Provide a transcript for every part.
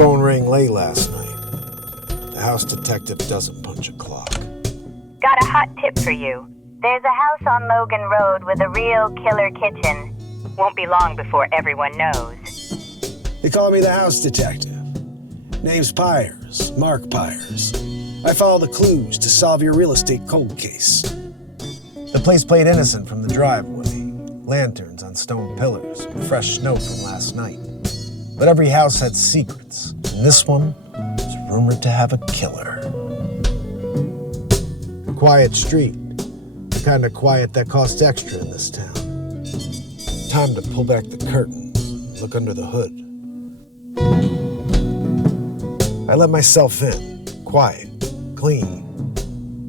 Phone rang late last night. The house detective doesn't punch a clock. Got a hot tip for you. There's a house on Logan Road with a real killer kitchen. Won't be long before everyone knows. They call me the house detective. Name's Pires, Mark Pires. I follow the clues to solve your real estate cold case. The place played innocent from the driveway. Lanterns on stone pillars, fresh snow from last night. But every house had secrets, and this one was rumored to have a killer. Quiet street, the kind of quiet that costs extra in this town. Time to pull back the curtain, look under the hood. I let myself in, quiet, clean,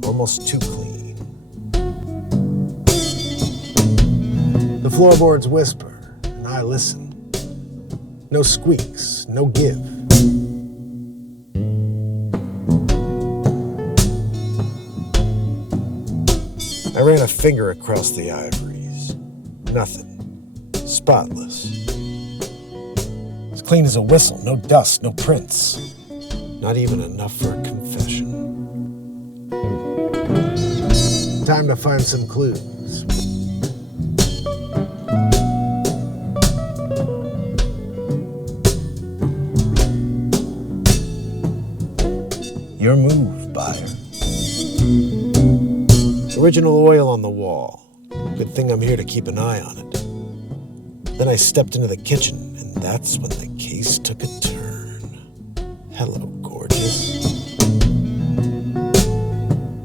almost too clean. The floorboards whisper, and I listen. No squeaks, no give. I ran a finger across the ivories. Nothing. Spotless. As clean as a whistle, no dust, no prints. Not even enough for a confession. Time to find some clues. Your move, buyer. Original oil on the wall. Good thing I'm here to keep an eye on it. Then I stepped into the kitchen, and that's when the case took a turn. Hello, gorgeous.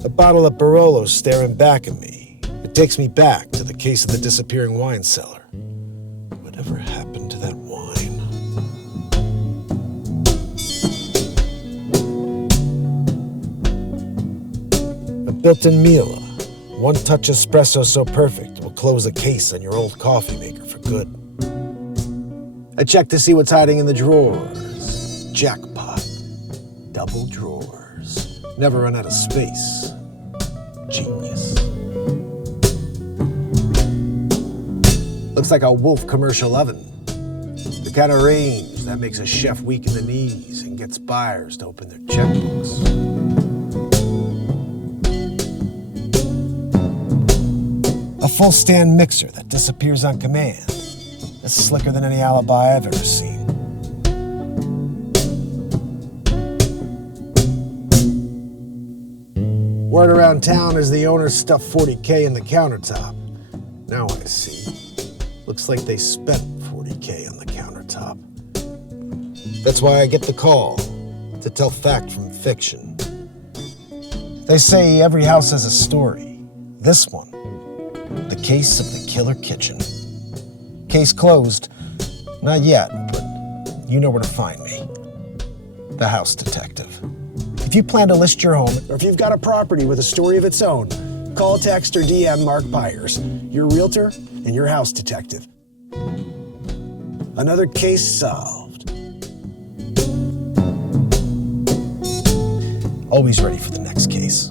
A bottle of Barolo's staring back at me. It takes me back to the case of the disappearing wine cellar. Whatever happened to that wine? A built-in Mila. One touch espresso so perfect will close a case on your old coffee maker for good. I check to see what's hiding in the drawers. Jackpot. Double drawers. Never run out of space. Genius. Looks like a Wolf commercial oven. The kind of range that makes a chef weak in the knees and gets buyers to open their checkbooks. A full-stand mixer that disappears on command. It's slicker than any alibi I've ever seen. Word around town is the owner stuffed $40K in the countertop. Now I see. Looks like they spent $40K on the countertop. That's why I get the call, to tell fact from fiction. They say every house has a story. This one, the case of the killer kitchen. Case closed. Not yet, but you know where to find me. The house detective. If you plan to list your home, Or if you've got a property with a story of its own, call, text, or DM Mark Pires, your realtor and your house detective. Another case solved. always ready for the next case.